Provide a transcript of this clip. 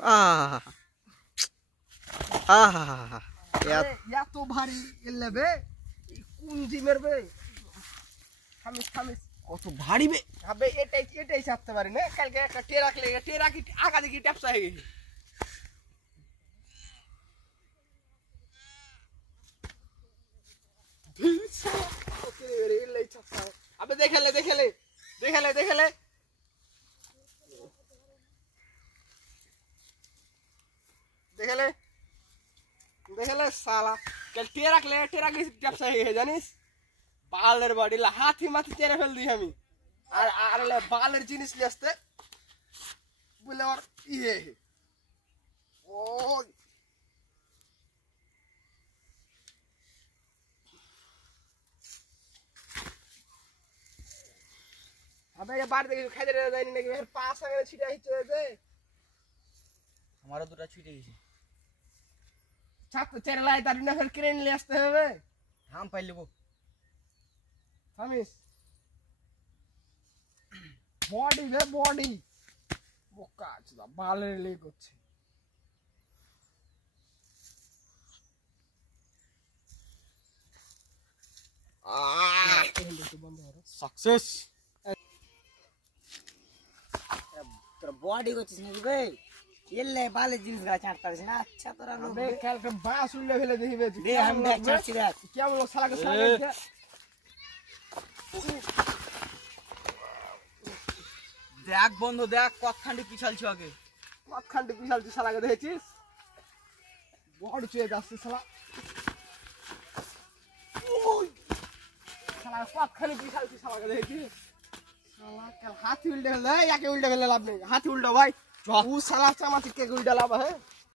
আহ আহ এত ভারী লেবে কোন জিমের বে খামিস খামিস কত ভারী বে হবে এটাই চাপতে পারি না কালকে একটা টেরা কি আগা দেখি ট্যাপসা হয়ে গেছে अबे देख ले देख ले देख ले देख ले देख ले देख ले साला कल टेरा की टैप्स है जानिस बालर बॉडी ला हाथी माथी तेरे फेल दी हमी আর ले बालर जिनिस ले আসতে বলে আর ইয়ে ও अबे ये बाहर देखिए खाई दे रहा है नहीं कि पास आगे छिटा हिच दे हमारा दूटा छूटे गई छाप तेरे लाई तारी ना फिर क्रेन ले आते हैं वे हम पहले वो हमीस बॉडी वे बॉडी वो काच दा बाल ले कुछ सक्सेस তোর বডি করছিস নাকি বে এলে বালে জিনিস গা ছাড়তে পারিস না আচ্ছা তোরা লোক বে কালকে বাস উল্লে ফেলে দেখিবে দে আমি দেখ ছাড়ছি দেখ কেমন লোক শালা কে শালা দেখ বন্ধু দেখ কতখান্ডি পিছালছ আগে কতখান্ডি পিছালছ শালা কে দেখেছিস বড় চুয়ে যাচ্ছে শালা ওই শালা কতখান্ডি পিছালছ শালা কে দেখেছিস শালা কাল হাতি উল্টে ফেলে একে উল্টে ফেলে লাভ নেই হাতি উল্টো ভাই ও শালা চামাতি কে উল্টে লাভ है